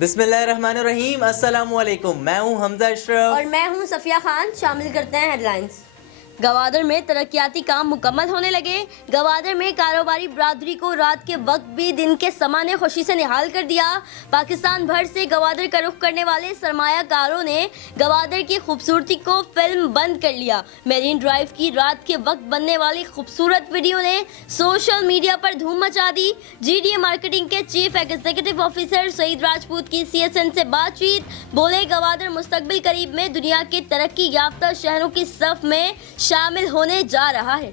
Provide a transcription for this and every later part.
बिस्मिल्लाहिर्रहमानिर्रहीम, अस्सलाम वालेकुम। मैं हूं हमजा शरूዕ और मैं हूं सफिया खान। शामिल करते हैं हेडलाइंस। गवादर में तरक्याती काम मुकम्मल होने लगे। गवादर में कारोबारी बरादरी को रात के वक्त भी दिन के समा ने खुशी से निहाल कर दिया। पाकिस्तान भर से गवादर का रुख करने वाले सरमायाकारों ने गवादर की खूबसूरती को फिल्म बंद कर लिया। मेरीन ड्राइव की रात के वक्त बनने वाली खूबसूरत वीडियो ने सोशल मीडिया पर धूम मचा दी। जीडीए मार्केटिंग के chief executive officer Saeed Rajput की सीएसएन से बातचीत। बोले, गवादर मुस्तकबिल करीब में दुनिया के तरक्की याफ्ता शहरों की सफ में शामिल होने जा रहा है।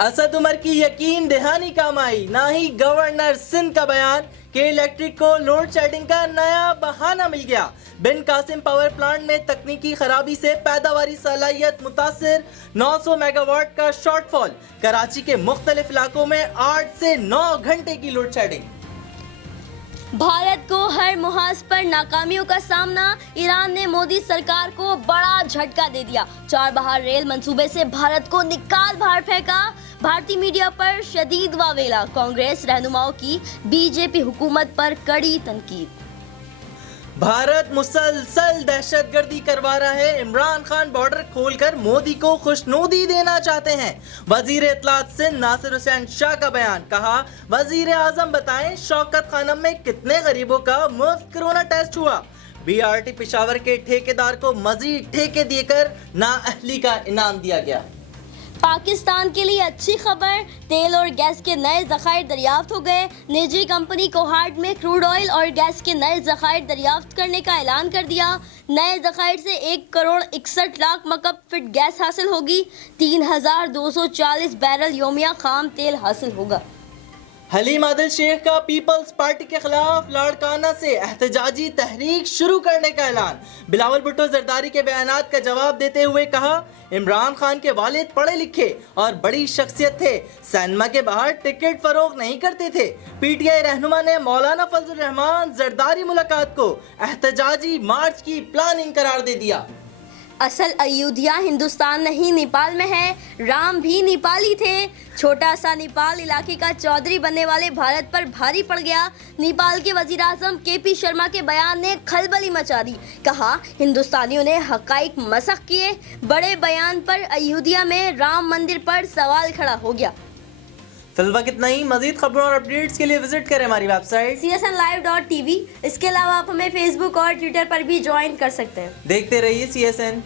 असद उमर की यकीन दहानी काम आई, ना ही गवर्नर सिंध का बयान कि इलेक्ट्रिक को लोड शेडिंग का नया बहाना मिल गया। बिन कासिम पावर प्लांट में तकनीकी खराबी से पैदावारी सलाहियत मुतासिर, 900 मेगावाट का शॉर्टफॉल। कराची के मुख्तलिफ इलाकों में 8 से 9 घंटे की लोड शेडिंग। भारत को हर मुहाज पर नाकामियों का सामना। ईरान ने मोदी सरकार को बड़ा झटका दे दिया। 4 बहार रेल मंसूबे से भारत को निकाल बाहर फेंका। भारतीय मीडिया पर शदीद वावेला। कांग्रेस रहनुमाओं की बीजेपी हुकूमत पर कड़ी तनकीद। भारत मुसलसल दहशतगर्दी करवा रहा है। इमरान खान बॉर्डर खोलकर मोदी को खुशनुदी देना चाहते हैं। वजीर इत्तलात सिंध नासिर हुसैन शाह का बयान। कहा, वजीर आजम बताएं शौकत खानम में कितने गरीबों का मुफ्त कोरोना टेस्ट हुआ। बीआरटी पेशावर के ठेकेदार को मजीद ठेके देकर नाअहली का इनाम दिया गया। पाकिस्तान के लिए अच्छी खबर, तेल और गैस के नए ज़खायर दरियाफ्त हो गए। निजी कंपनी कोहार्ड में क्रूड ऑयल और गैस के नए ज़खायर दरियाफ्त करने का ऐलान कर दिया। नए ज़खायर से 1 करोड़ 61 लाख मकब फिट गैस हासिल होगी। 3240 बैरल योमिया खाम तेल हासिल होगा। हलीम आदिल शेख का पीपलजपॉर्टी के खिलाफ लाड़काना से एहतजाजी तहरीक शुरू करने का ऐलान। बिलावल भुट्टो जरदारी के बयानात का जवाब देते हुए कहा, इमरान खान के वालिद पढ़े लिखे और बड़ी शख्सियत थे, सिनेमा के बाहर टिकट फरोख्त नहीं करते थे। पीटीआई रहनुमा ने मौलाना फजल रहमान जरदारी मुलाकात को एहतजाजी मार्च की प्लानिंग करार दे दिया। असल अयोध्या हिंदुस्तान नहीं नेपाल में है। राम भी नेपाली थे। छोटा सा नेपाल इलाके का चौधरी बनने वाले भारत पर भारी पड़ गया। नेपाल के वजीर आजम केपी शर्मा के बयान ने खलबली मचा दी। कहा, हिंदुस्तानियों ने हकाइक मसख किए। बड़े बयान पर अयोध्या में राम मंदिर पर सवाल खड़ा हो गया। फिलहाल कितना ही। मजीद खबरों और अपडेट्स के लिए विजिट करें हमारी वेबसाइट csnlive.tv। इसके अलावा आप हमें फेसबुक और ट्विटर पर भी ज्वाइन कर सकते हैं। देखते रहिए CSN।